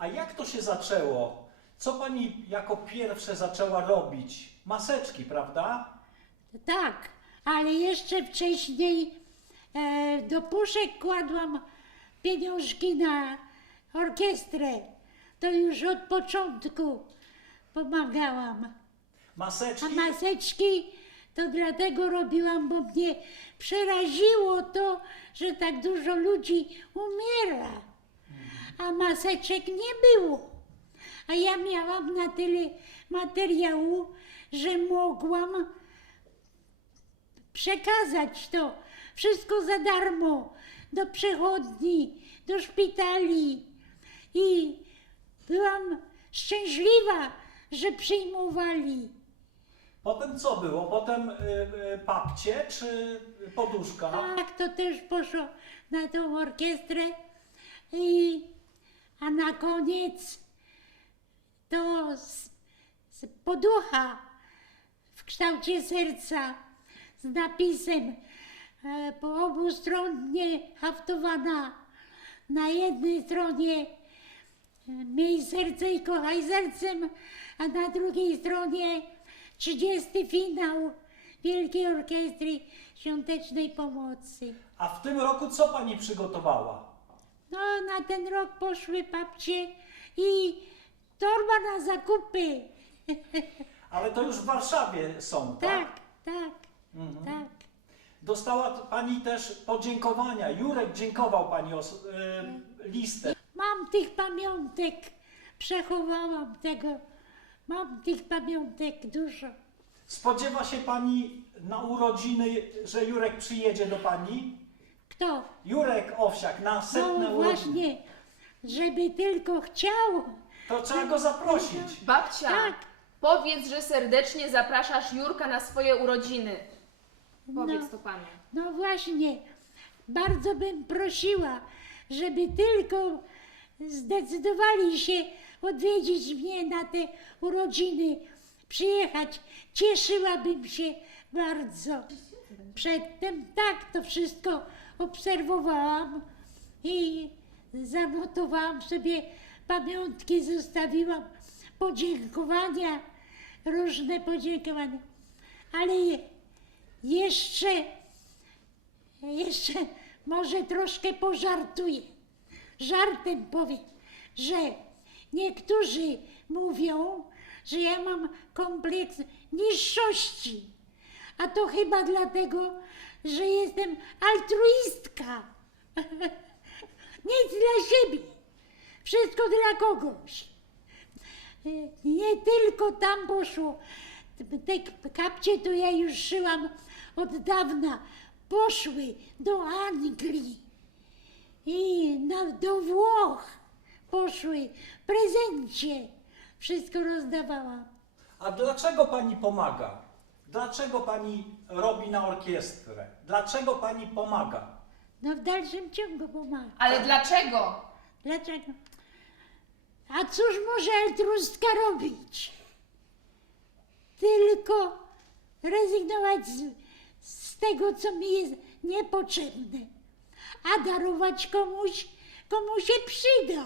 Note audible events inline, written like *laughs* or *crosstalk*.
A jak to się zaczęło? Co pani jako pierwsze zaczęła robić? Maseczki, prawda? Tak, ale jeszcze wcześniej e, do puszek kładłam pieniążki na orkiestrę. To już od początku pomagałam. A Maseczki? maseczki to dlatego robiłam, bo mnie przeraziło to, że tak dużo ludzi umiera. A maseczek nie było. A ja miałam na tyle materiału, że mogłam przekazać to wszystko za darmo do przechodni, do szpitali. I byłam szczęśliwa, że przyjmowali. Potem co było? Potem y, y, papcie czy poduszka? Tak, to też poszło na tą orkiestrę. I, a na koniec to z, z poducha w kształcie serca z napisem e, po obu stronnie haftowana. Na jednej stronie e, miej serce i kochaj sercem, a na drugiej stronie 30 finał Wielkiej Orkiestry Świątecznej Pomocy. A w tym roku co pani przygotowała? No, na ten rok poszły papcie i torba na zakupy. *laughs* Ale to już w Warszawie są, tak? Tak, tak, Mhm. tak. Dostała pani też podziękowania. Jurek dziękował pani o s- y, listę. Mam tych pamiątek, przechowałam tego. Mam tych pamiątek dużo. Spodziewa się pani na urodziny, że Jurek przyjedzie do pani? Kto? Jurek Owsiak na setne No urodziny. właśnie, żeby tylko chciał. To trzeba go zaprosić. Babcia, Tak. powiedz, że serdecznie zapraszasz Jurka na swoje urodziny. Powiedz No. to panu. No właśnie, bardzo bym prosiła, żeby tylko zdecydowali się odwiedzić mnie na te urodziny, przyjechać. Cieszyłabym się bardzo. Przedtem tak to wszystko obserwowałam i zanotowałam sobie pamiątki, zostawiłam podziękowania, różne podziękowania. Ale jeszcze jeszcze może troszkę pożartuję. Żartem powiem, że niektórzy mówią, że ja mam kompleks niższości. A to chyba dlatego, że jestem altruistka. *laughs* Nic dla siebie, wszystko dla kogoś. Nie tylko tam poszło. Te kapcie to ja już szyłam od dawna. Poszły do Anglii i na, do Włoch poszły. Prezencie wszystko rozdawałam. A dlaczego pani pomaga? Dlaczego pani robi na orkiestrę? Dlaczego pani pomaga? No w dalszym ciągu pomagam. Ale dlaczego? Dlaczego? A cóż może altruistka robić? Tylko rezygnować z, z tego, co mi jest niepotrzebne, a darować komuś, komu się przyda.